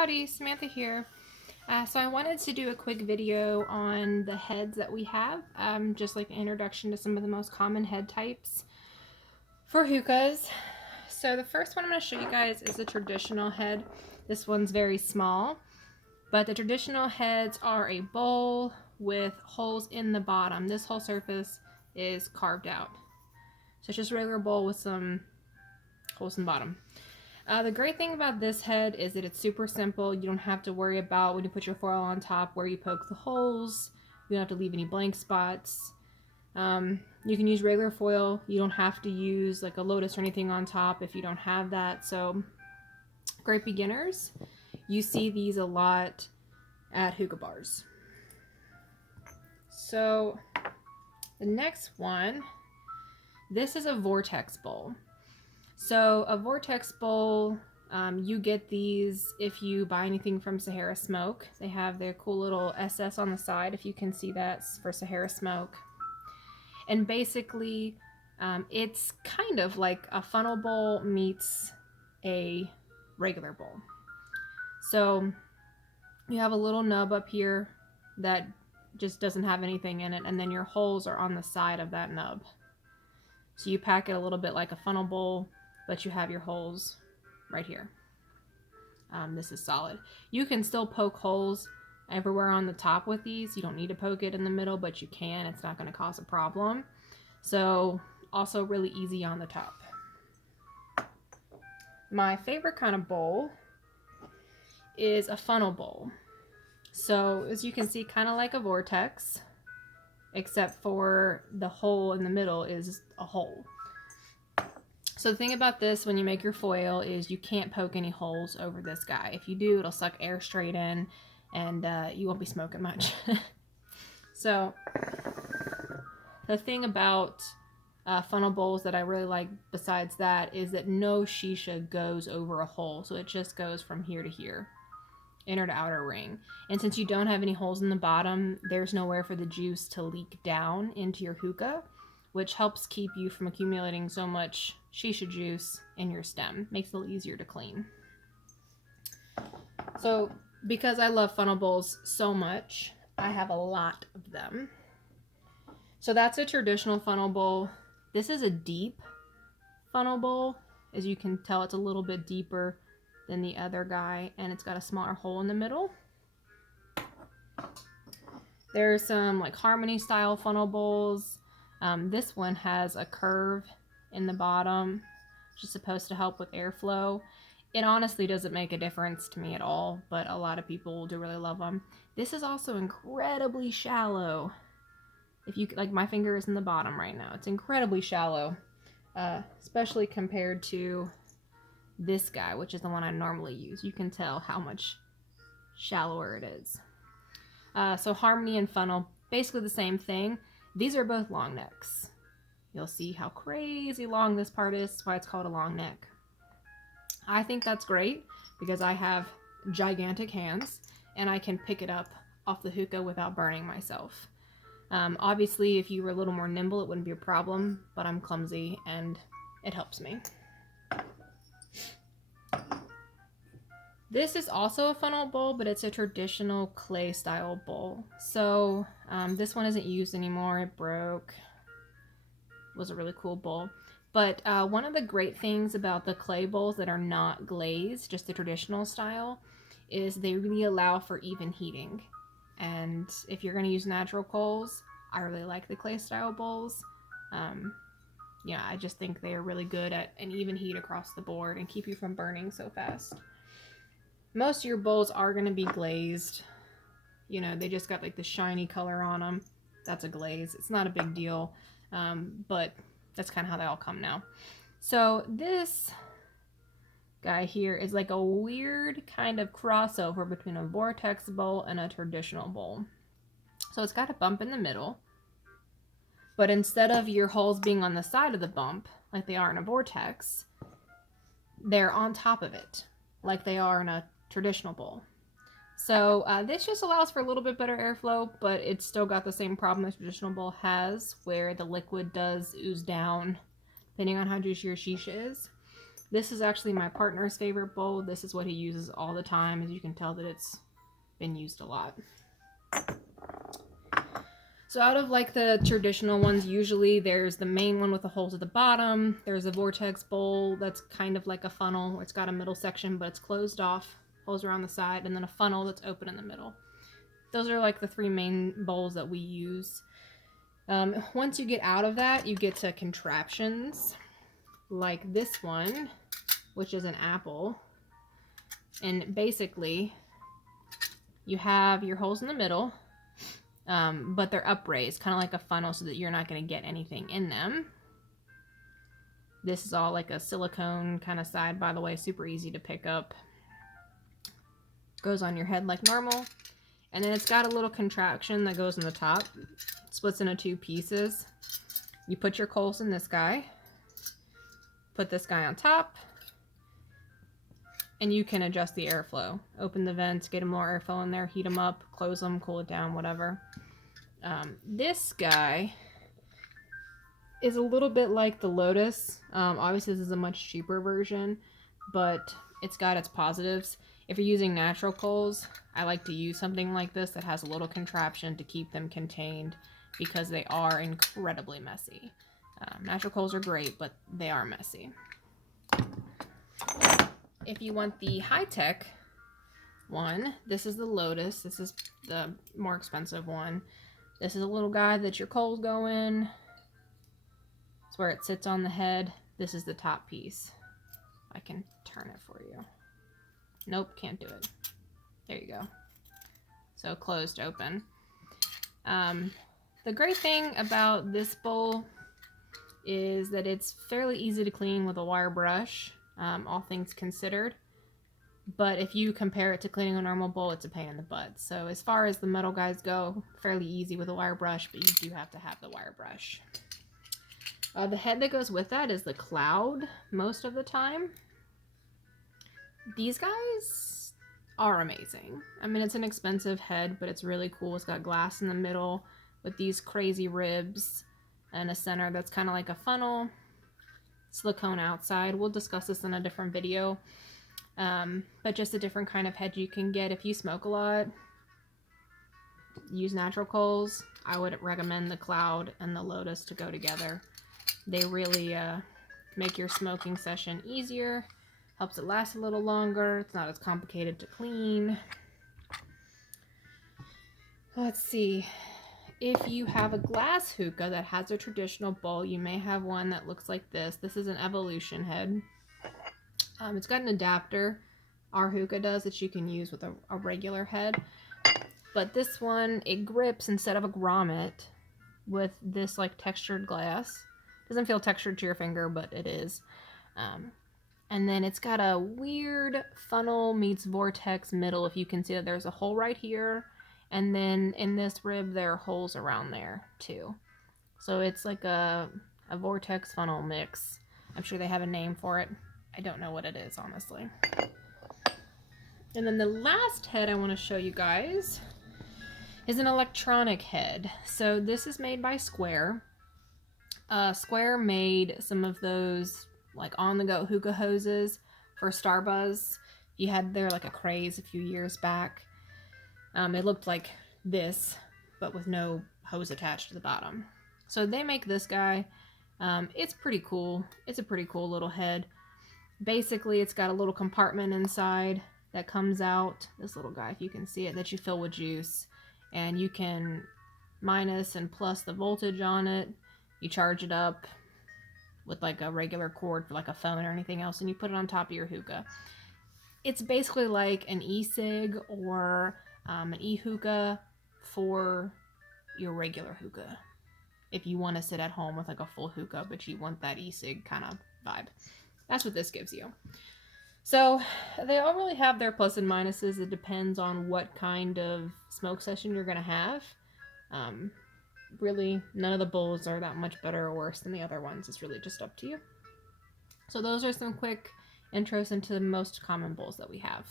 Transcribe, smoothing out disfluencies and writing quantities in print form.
Howdy, Samantha here. So I wanted to do a quick video on the heads that we have, just like an introduction to some of the most common head types for hookahs. So the first one I'm going to show you guys is the traditional head. This one's very small, but the traditional heads are a bowl with holes in the bottom. This whole surface is carved out. So it's just a regular bowl with some holes in the bottom. The great thing about this head is that it's super simple. You don't have to worry about when you put your foil on top where you poke the holes. You don't have to leave any blank spots. You can use regular foil. You don't have to use like a lotus or anything on top if you don't have that. So great beginners. You see these a lot at hookah bars. So the next one, this is a vortex bowl. So a vortex bowl, you get these if you buy anything from Sahara Smoke. They have their cool little SS on the side, if you can see that, for Sahara Smoke. And basically, it's kind of like a funnel bowl meets a regular bowl. So you have a little nub up here that just doesn't have anything in it, and then your holes are on the side of that nub. So you pack it a little bit like a funnel bowl, but you have your holes right here. This is solid. You can still poke holes everywhere on the top with these. You don't need to poke it in the middle, but you can. It's not going to cause a problem. So also really easy on the top. My favorite kind of bowl is a funnel bowl. So as you can see, kind of like a vortex, except for the hole in the middle is a hole. So the thing about this when you make your foil is you can't poke any holes over this guy. If you do, it'll suck air straight in and you won't be smoking much. So the thing about funnel bowls that I really like besides that is that no shisha goes over a hole. So it just goes from here to here, inner to outer ring. And since you don't have any holes in the bottom, there's nowhere for the juice to leak down into your hookah, which helps keep you from accumulating so much shisha juice in your stem. Makes it a little easier to clean. So because I love funnel bowls so much, I have a lot of them. So that's a traditional funnel bowl. This is a deep funnel bowl. As you can tell, it's a little bit deeper than the other guy, and it's got a smaller hole in the middle. There's some like Harmony style funnel bowls. This one has a curve in the bottom, which is supposed to help with airflow. It honestly doesn't make a difference to me at all, but a lot of people do really love them. This is also incredibly shallow. If you like, my finger is in the bottom right now. It's incredibly shallow, especially compared to this guy, which is the one I normally use. You can tell how much shallower it is. So Harmony and funnel, basically the same thing. These are both long necks. You'll see how crazy long this part is. That's why it's called a long neck. I think that's great because I have gigantic hands and I can pick it up off the hookah without burning myself. Obviously, if you were a little more nimble, it wouldn't be a problem, but I'm clumsy and it helps me. This is also a funnel bowl, but it's a traditional clay style bowl. So this one isn't used anymore. It broke. It was a really cool bowl. But one of the great things about the clay bowls that are not glazed, just the traditional style, is they really allow for even heating. And if you're going to use natural coals, I really like the clay style bowls. Yeah, I just think they are really good at an even heat across the board and keep you from burning so fast. Most of your bowls are going to be glazed. You know, they just got like the shiny color on them. That's a glaze. It's not a big deal, but that's kind of how they all come now. So this guy here is like a weird kind of crossover between a vortex bowl and a traditional bowl. So it's got a bump in the middle, but instead of your holes being on the side of the bump like they are in a vortex, they're on top of it like they are in a traditional bowl. So this just allows for a little bit better airflow, but it's still got the same problem the traditional bowl has, where the liquid does ooze down depending on how juicy your shisha is. This is actually my partner's favorite bowl. This is what he uses all the time. As you can tell that it's been used a lot. So out of like the traditional ones, usually there's the main one with the holes at the bottom. There's a vortex bowl that's kind of like a funnel. It's got a middle section, but it's closed off, holes around the side, and then a funnel that's open in the middle. Those are like the three main bowls that we use. Once you get out of that, you get to contraptions like this one, which is an apple. And basically, you have your holes in the middle, but they're upraised, kind of like a funnel, so that you're not going to get anything in them. This is all like a silicone kind of side, by the way, super easy to pick up. Goes on your head like normal. And then it's got a little contraption that goes in the top. It splits into two pieces. You put your coals in this guy. Put this guy on top. And you can adjust the airflow. Open the vents, get more airflow in there, heat them up, close them, cool it down, whatever. This guy is a little bit like the Lotus. Obviously this is a much cheaper version, but it's got its positives. If you're using natural coals, I like to use something like this that has a little contraption to keep them contained because they are incredibly messy. Natural coals are great, but they are messy. If you want the high-tech one, this is the Lotus. This is the more expensive one. This is a little guy that your coals go in. It's where it sits on the head. This is the top piece. I can turn it for you. Nope, can't do it. There you go. So closed, open. The great thing about this bowl is that it's fairly easy to clean with a wire brush. All things considered, but if you compare it to cleaning a normal bowl, it's a pain in the butt. So as far as the metal guys go, fairly easy with a wire brush, but you do have to have the wire brush. The head that goes with that is the cloud most of the time. These guys are amazing. I mean, it's an expensive head, but it's really cool. It's got glass in the middle with these crazy ribs and a center that's kind of like a funnel. Silicone outside. We'll discuss this in a different video, but just a different kind of head you can get if you smoke a lot. Use natural coals. I would recommend the Cloud and the Lotus to go together. They really make your smoking session easier, helps it last a little longer. It's not as complicated to clean. Let's see. If you have a glass hookah that has a traditional bowl, you may have one that looks like this. This is an Evolution head. It's got an adapter, our hookah does, that you can use with a regular head. But this one, it grips instead of a grommet with this like textured glass. Doesn't feel textured to your finger, but it is. And then it's got a weird funnel meets vortex middle. If you can see that there's a hole right here. And then in this rib, there are holes around there too. So it's like a vortex funnel mix. I'm sure they have a name for it. I don't know what it is, honestly. And then the last head I want to show you guys is an electronic head. So this is made by Square. Square made some of those like on-the-go hookah hoses for Starbuzz. You had there like a craze a few years back. It looked like this, but with no hose attached to the bottom. So they make this guy. It's pretty cool. It's a pretty cool little head. Basically, it's got a little compartment inside that comes out. This little guy, if you can see it, that you fill with juice. And you can minus and plus the voltage on it. You charge it up with like a regular cord for like a phone or anything else, and you put it on top of your hookah. It's basically like an e-cig or an e-hookah for your regular hookah. If you want to sit at home with like a full hookah, but you want that e-cig kind of vibe. That's what this gives you. So they all really have their plus and minuses. It depends on what kind of smoke session you're going to have. Really, none of the bowls are that much better or worse than the other ones. It's really just up to you. So those are some quick intros into the most common bowls that we have.